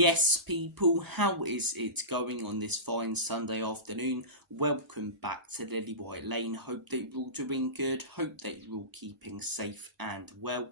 Yes, people, how is it going on this fine Sunday afternoon? Welcome back to Lily White Lane. Hope that you're all doing good. Hope that you're all keeping safe and well.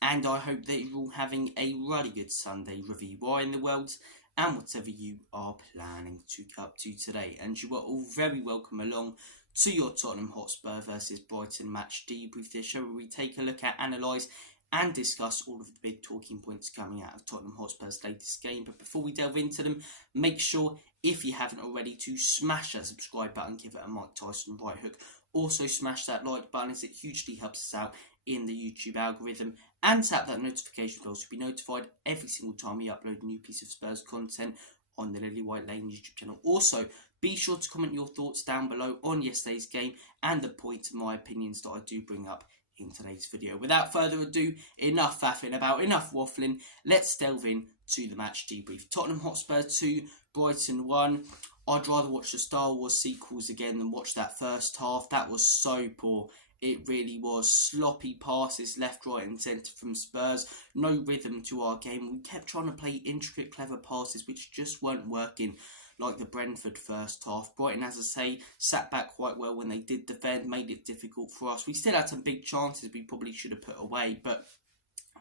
And I hope that you're all having a really good Sunday wherever you are in the world and whatever you are planning to get up to today. And you are all very welcome along to your Tottenham Hotspur versus Brighton match debrief, this show where we take a look at, analyse and discuss all of the big talking points coming out of Tottenham Hotspur's latest game. But before we delve into them, make sure, if you haven't already, to smash that subscribe button, give it a Mike Tyson right hook. Also smash that like button as it hugely helps us out in the YouTube algorithm. And tap that notification bell to be notified every single time we upload a new piece of Spurs content on the Lily White Lane YouTube channel. Also, be sure to comment your thoughts down below on yesterday's game and the points and my opinions that I do bring up in today's video. Without further ado, enough faffing about, enough waffling, let's delve in to the match debrief. Tottenham Hotspur 2, Brighton 1. I'd rather watch the Star Wars sequels again than watch that first half. That was so poor. It really was. Sloppy passes left, right and centre from Spurs. No rhythm to our game. We kept trying to play intricate, clever passes which just weren't working, like the Brentford first half. Brighton, as I say, sat back quite well when they did defend, made it difficult for us. We still had some big chances we probably should have put away, but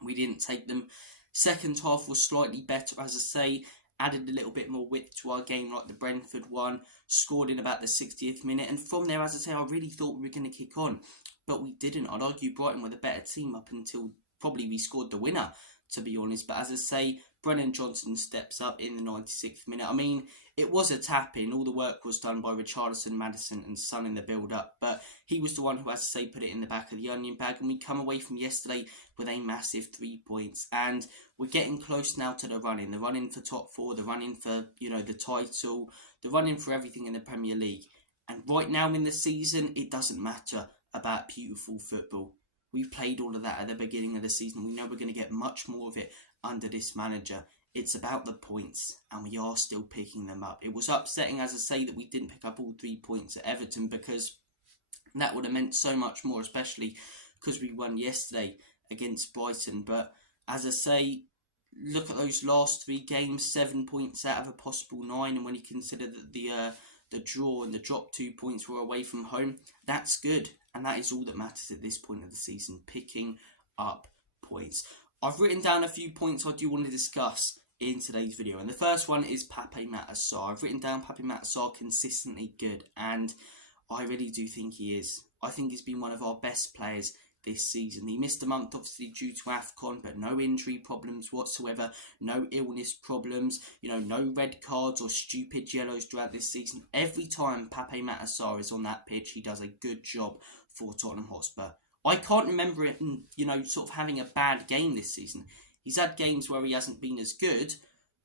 we didn't take them. Second half was slightly better, as I say, added a little bit more width to our game, like the Brentford one, scored in about the 60th minute, and from there, as I say, I really thought we were going to kick on, but we didn't. I'd argue Brighton were the better team up until probably we scored the winner, to be honest. But as I say, Brennan Johnson steps up in the 96th minute. I mean, it was a tap-in. All the work was done by Richarlison, Maddison and Son in the build-up. But he was the one who, as I say, put it in the back of the onion bag. And we come away from yesterday with a massive 3 points. And we're getting close now to the run-in. The run-in for top four, the run-in for, the title, the run-in for everything in the Premier League. And right now in the season, it doesn't matter about beautiful football. We've played all of that at the beginning of the season. We know we're going to get much more of it under this manager. It's about the points, and we are still picking them up. It was upsetting, as I say, that we didn't pick up all 3 points at Everton, because that would have meant so much more, especially because we won yesterday against Brighton. But as I say, look at those last 3 games, 7 points out of a possible 9, and when you consider that the draw and the drop 2 points were away from home, that's good. And that is all that matters at this point of the season, picking up points. I've written down a few points I do want to discuss in today's video. And the first one is Pape Matar Sarr. I've written down Pape Matar Sarr consistently good. And I really do think he is. I think he's been one of our best players this season. He missed a month obviously due to AFCON, but no injury problems whatsoever, no illness problems, no red cards or stupid yellows throughout this season. Every time Pape Matar Sarr is on that pitch, he does a good job for Tottenham Hotspur. I can't remember it, sort of having a bad game this season. He's had games where he hasn't been as good,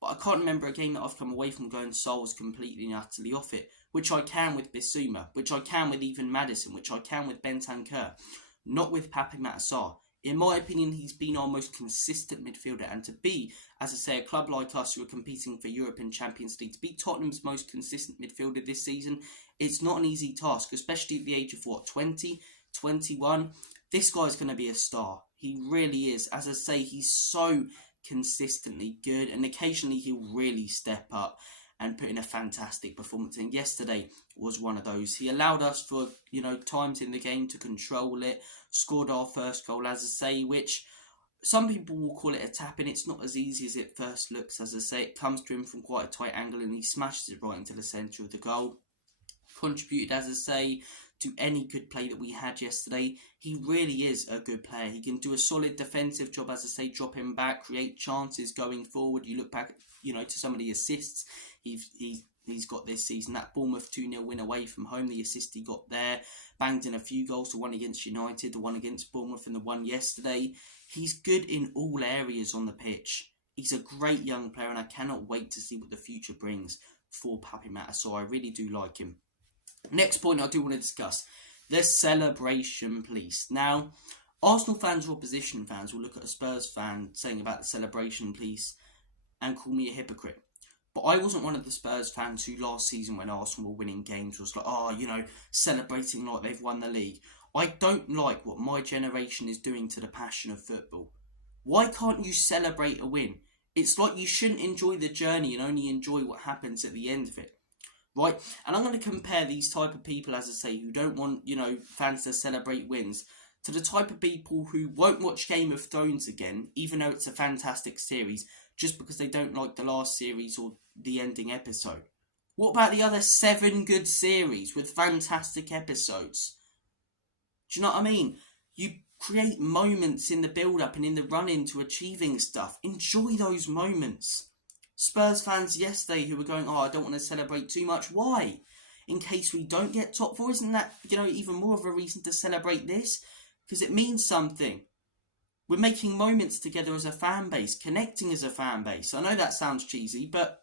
but I can't remember a game that I've come away from going Sarr's completely and utterly off it, which I can with Bissouma, which I can with even Maddison, which I can with Bentancur. Not with Pape Matar Sarr. In my opinion, he's been our most consistent midfielder. And to be, as I say, a club like us who are competing for Europe and Champions League, to be Tottenham's most consistent midfielder this season, it's not an easy task, especially at the age of, 20, 21. This guy's going to be a star. He really is. As I say, he's so consistently good, and occasionally he'll really step up and put in a fantastic performance. And yesterday was one of those. He allowed us for, times in the game to control it, scored our first goal, as I say, which some people will call it a tap-in. It's not as easy as it first looks, as I say. It comes to him from quite a tight angle and he smashes it right into the centre of the goal. Contributed, as I say, to any good play that we had yesterday. He really is a good player. He can do a solid defensive job, as I say, drop him back, create chances going forward. You look back, to some of the assists he's got this season. That Bournemouth 2-0 win away from home, the assist he got there, banged in a few goals, the one against United, the one against Bournemouth and the one yesterday. He's good in all areas on the pitch. He's a great young player and I cannot wait to see what the future brings for Pape Matar Sarr. I really do like him. Next point I do want to discuss, the celebration police. Now, Arsenal fans or opposition fans will look at a Spurs fan saying about the celebration police and call me a hypocrite. But I wasn't one of the Spurs fans who last season when Arsenal were winning games was like, celebrating like they've won the league. I don't like what my generation is doing to the passion of football. Why can't you celebrate a win? It's like you shouldn't enjoy the journey and only enjoy what happens at the end of it. Right? And I'm going to compare these type of people, as I say, who don't want, fans to celebrate wins, to the type of people who won't watch Game of Thrones again, even though it's a fantastic series, just because they don't like the last series or the ending episode. What about the other 7 good series with fantastic episodes? Do you know what I mean? You create moments in the build-up and in the run-in to achieving stuff. Enjoy those moments. Spurs fans yesterday who were going, I don't want to celebrate too much. Why? In case we don't get top 4, isn't that, even more of a reason to celebrate this? Because it means something. We're making moments together as a fan base, connecting as a fan base. I know that sounds cheesy, but,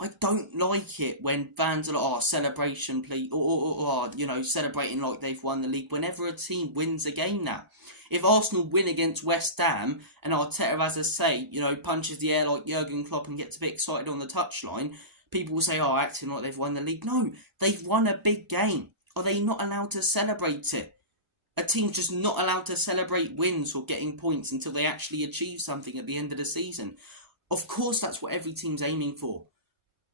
I don't like it when fans are like, celebration, please, or celebrating like they've won the league. Whenever a team wins a game now. If Arsenal win against West Ham and Arteta, as I say, punches the air like Jurgen Klopp and gets a bit excited on the touchline, people will say, acting like they've won the league. No, they've won a big game. Are they not allowed to celebrate it? A team's just not allowed to celebrate wins or getting points until they actually achieve something at the end of the season. Of course, that's what every team's aiming for.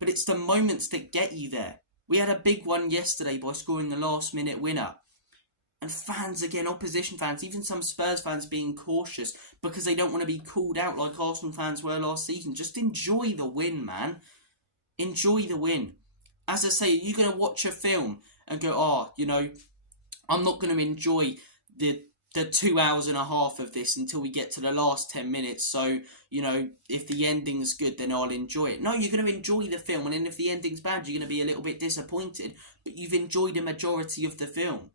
But it's the moments that get you there. We had a big one yesterday by scoring the last-minute winner. And fans, again, opposition fans, even some Spurs fans being cautious because they don't want to be called out like Arsenal fans were last season. Just enjoy the win, man. Enjoy the win. As I say, you're going to watch a film and go, I'm not going to enjoy the 2 hours and a half of this until we get to the last 10 minutes. So, if the ending's good, then I'll enjoy it. No, you're going to enjoy the film. And then if the ending's bad, you're going to be a little bit disappointed. But you've enjoyed a majority of the film.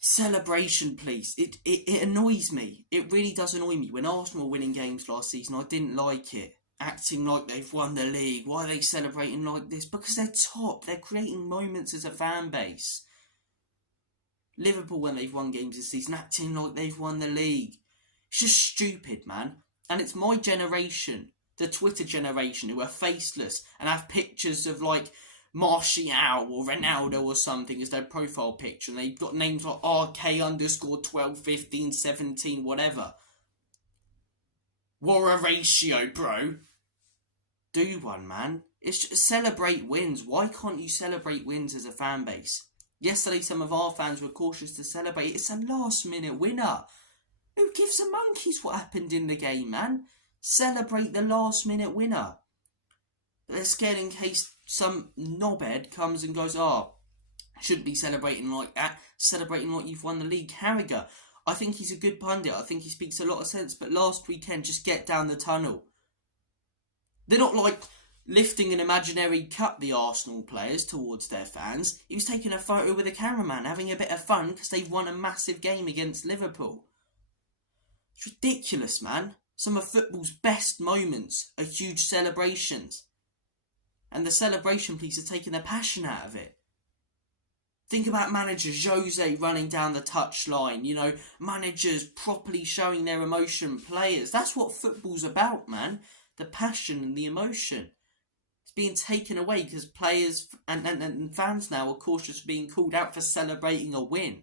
Celebration, please. It annoys me. It really does annoy me. When Arsenal were winning games last season, I didn't like it. Acting like they've won the league. Why are they celebrating like this? Because they're top. They're creating moments as a fan base. Liverpool, when they've won games this season, acting like they've won the league. It's just stupid, man. And it's my generation, the Twitter generation, who are faceless and have pictures of like Martial or Ronaldo or something as their profile picture. And they've got names like RK_12, 15, 17, whatever. What a ratio, bro. Do one, man. It's just celebrate wins. Why can't you celebrate wins as a fan base? Yesterday, some of our fans were cautious to celebrate. It's a last-minute winner. Who gives a monkeys what happened in the game, man? Celebrate the last-minute winner. But they're scared in case some knobhead comes and goes, shouldn't be celebrating like that. Celebrating like you've won the league. Carragher, I think he's a good pundit. I think he speaks a lot of sense. But last weekend, just get down the tunnel. They're not like lifting an imaginary cup, the Arsenal players, towards their fans. He was taking a photo with a cameraman, having a bit of fun because they've won a massive game against Liverpool. It's ridiculous, man. Some of football's best moments are huge celebrations. And the celebration piece are taking the passion out of it. Think about manager Jose running down the touchline, managers properly showing their emotion, players. That's what football's about, man. The passion and the emotion. Being taken away because players and fans now are cautious of being called out for celebrating a win.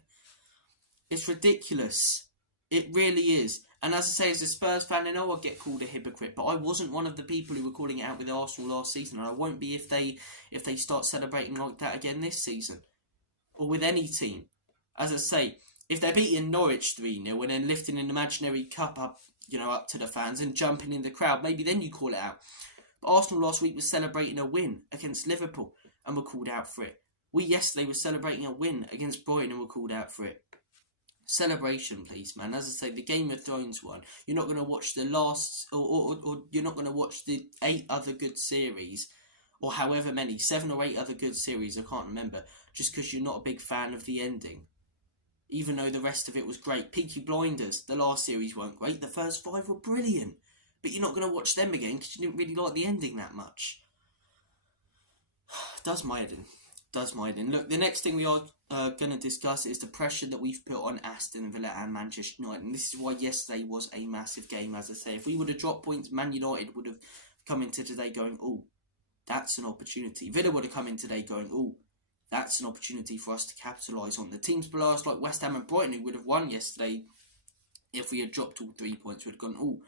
It's ridiculous. It really is. And as I say, as a Spurs fan, I know I'll get called a hypocrite, but I wasn't one of the people who were calling it out with Arsenal last season, and I won't be if they start celebrating like that again this season. Or with any team. As I say, if they're beating Norwich 3-0 and then lifting an imaginary cup up to the fans and jumping in the crowd, maybe then you call it out. Arsenal last week was celebrating a win against Liverpool and were called out for it. We yesterday were celebrating a win against Brighton and were called out for it. Celebration, please, man. As I say, the Game of Thrones one, you're not going to watch the last, or you're not going to watch the 8 other good series, or however many, 7 or 8 other good series, I can't remember, just because you're not a big fan of the ending. Even though the rest of it was great. Peaky Blinders, the last series weren't great, the first 5 were brilliant. But you're not going to watch them again because you didn't really like the ending that much. Does my head in. Look, the next thing we are going to discuss is the pressure that we've put on Aston Villa and Manchester United. And this is why yesterday was a massive game, as I say. If we would have dropped points, Man United would have come into today going, that's an opportunity. Villa would have come in today going, that's an opportunity for us to capitalise on. The teams below us, like West Ham and Brighton, who would have won yesterday, if we had dropped all 3 points, would have gone,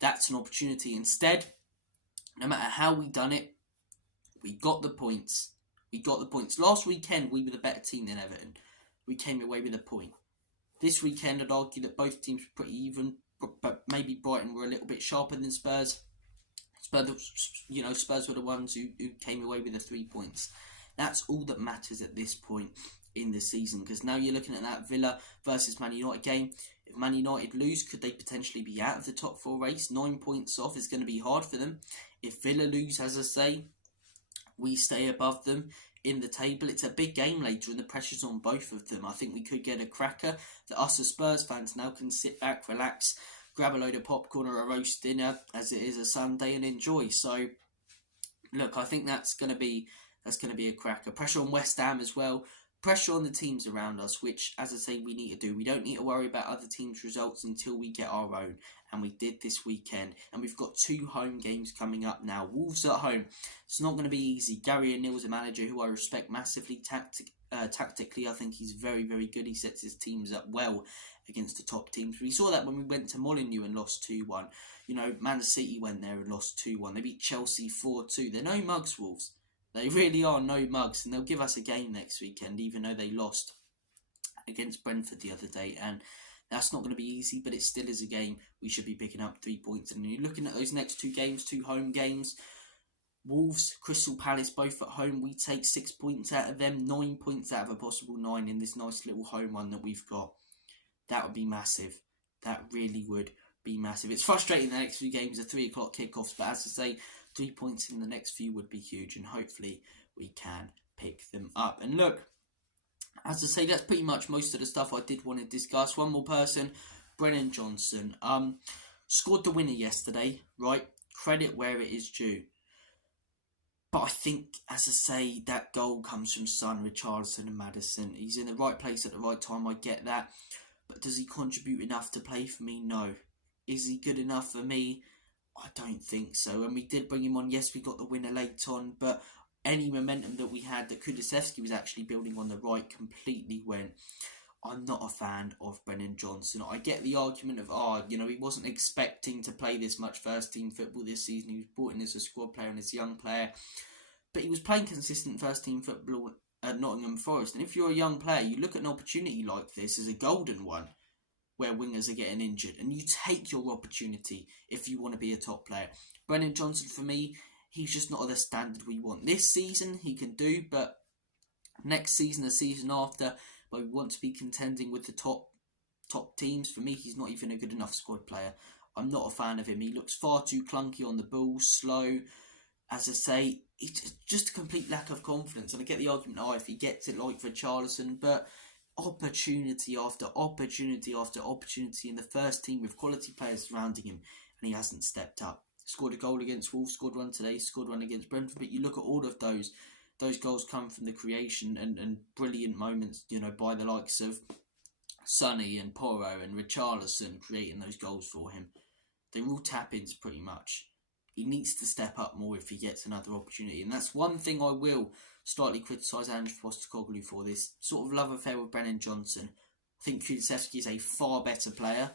That's an opportunity. Instead, no matter how we done it, we got the points. We got the points. Last weekend, we were the better team than Everton. We came away with a point. This weekend, I'd argue that both teams were pretty even, but maybe Brighton were a little bit sharper than Spurs. Spurs were the ones who came away with the 3 points. That's all that matters at this point in the season, because now you're looking at that Villa versus Man United game. If Man United lose, could they potentially be out of the top 4 race? 9 points off is going to be hard for them. If Villa lose, as I say, we stay above them in the table. It's a big game later and the pressure's on both of them. I think we could get a cracker that us as Spurs fans now can sit back, relax, grab a load of popcorn or a roast dinner as it is a Sunday and enjoy. So look, I think that's going to be a cracker. Pressure on West Ham as well. Pressure on the teams around us, which, as I say, we need to do. We don't need to worry about other teams' results until we get our own. And we did this weekend. And we've got 2 home games coming up now. Wolves at home. It's not going to be easy. Gary O'Neill's a manager who I respect massively tactically. I think he's very, very good. He sets his teams up well against the top teams. We saw that when we went to Molineux and lost 2-1. Man City went there and lost 2-1. They beat Chelsea 4-2. They're no mugs, Wolves. They really are no mugs, and they'll give us a game next weekend, even though they lost against Brentford the other day. And that's not going to be easy, but it still is a game we should be picking up 3 points. And you're looking at those next 2 games, 2 home games. Wolves, Crystal Palace, both at home. We take 6 points out of them, 9 points out of a possible 9 in this nice little home one that we've got. That would be massive. That really would be massive. It's frustrating the next few games are 3 o'clock kickoffs, but as I say, 3 points in the next few would be huge, and hopefully we can pick them up. And look, as I say, that's pretty much most of the stuff I did want to discuss. One more person, Brennan Johnson, scored the winner yesterday, right? Credit where it is due. But I think, as I say, that goal comes from Son, Richarlison and Maddison. He's in the right place at the right time, I get that. But does he contribute enough to play for me? No. Is he good enough for me? I don't think so. And we did bring him on. Yes, we got the winner late on, but any momentum that we had that Kulusevski was actually building on the right completely went. I'm not a fan of Brennan Johnson. I get the argument of, he wasn't expecting to play this much first team football this season. He was brought in as a squad player and as a young player. But he was playing consistent first team football at Nottingham Forest. And if you're a young player, you look at an opportunity like this as a golden one, where wingers are getting injured, and you take your opportunity if you want to be a top player. Brennan Johnson, for me, he's just not at the standard we want. This season, he can do, but next season, the season after, where we want to be contending with the top teams, for me, he's not even a good enough squad player. I'm not a fan of him. He looks far too clunky on the ball, slow. As I say, it's just a complete lack of confidence. And I get the argument, if he gets it like Richarlison, but opportunity after opportunity after opportunity in the first team with quality players surrounding him, and he hasn't stepped up. Scored a goal against Wolves, scored one today, scored one against Brentford, but you look at all of those goals come from the creation and brilliant moments, by the likes of Sonny and Porro and Richarlison creating those goals for him. They're all tap-ins pretty much. He needs to step up more if he gets another opportunity, and that's one thing I will slightly criticise Andrew Postecoglou for, this sort of love affair with Brennan Johnson. I think Kulusevski is a far better player,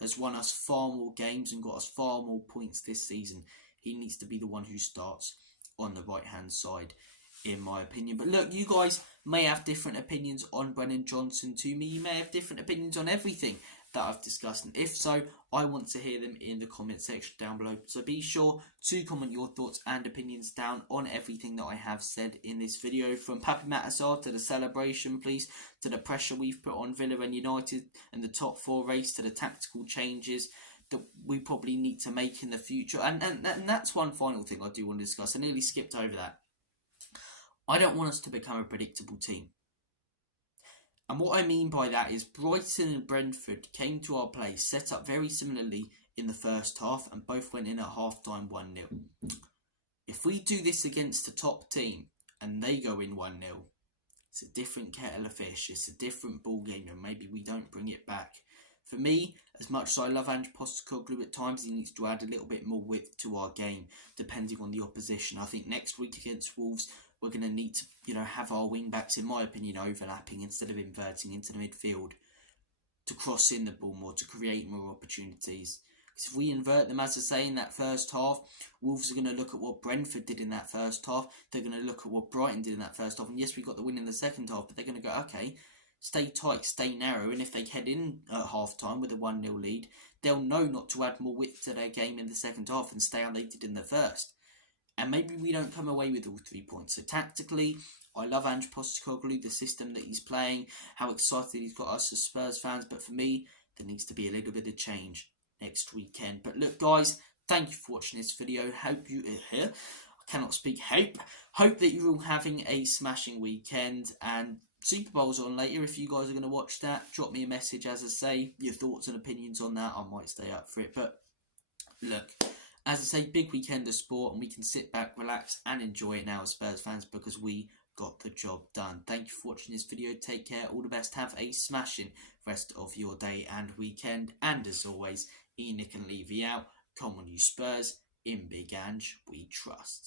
has won us far more games and got us far more points this season. He needs to be the one who starts on the right-hand side, in my opinion. But look, you guys may have different opinions on Brennan Johnson to me. You may have different opinions on everything that I've discussed, and if so, I want to hear them in the comment section down below. So be sure to comment your thoughts and opinions down on everything that I have said in this video, from Papi Matasar to the celebration, please, to the pressure we've put on Villa and United and the top 4 race, to the tactical changes that we probably need to make in the future. And that's one final thing I do want to discuss. I nearly skipped over that. I don't want us to become a predictable team. And what I mean by that is Brighton and Brentford came to our place, set up very similarly in the first half, and both went in at half-time 1-0. If we do this against a top team and they go in 1-0, it's a different kettle of fish. It's a different ball game, and maybe we don't bring it back. For me, as much as I love Andrew Postecoglou, at times he needs to add a little bit more width to our game, depending on the opposition. I think next week against Wolves, we're going to need to, have our wing-backs, in my opinion, overlapping instead of inverting into the midfield to cross in the ball more, to create more opportunities. Because if we invert them, as I say, in that first half, Wolves are going to look at what Brentford did in that first half. They're going to look at what Brighton did in that first half. And yes, we got the win in the second half, but they're going to go, okay, stay tight, stay narrow. And if they head in at half-time with a 1-0 lead, they'll know not to add more width to their game in the second half and stay how they did in the first. And maybe we don't come away with all 3 points. So tactically, I love Ange Postecoglou, the system that he's playing, how excited he's got us as Spurs fans. But for me, there needs to be a little bit of change next weekend. But look, guys, thank you for watching this video. Hope you I cannot speak. Hope that you're all having a smashing weekend. And Super Bowl's on later. If you guys are going to watch that, drop me a message. As I say, your thoughts and opinions on that. I might stay up for it. But look, as I say, big weekend of sport, and we can sit back, relax, and enjoy it now as Spurs fans because we got the job done. Thank you for watching this video. Take care. All the best. Have a smashing rest of your day and weekend. And as always, Nick and Levy out. Come on, you Spurs. In Big Ange, we trust.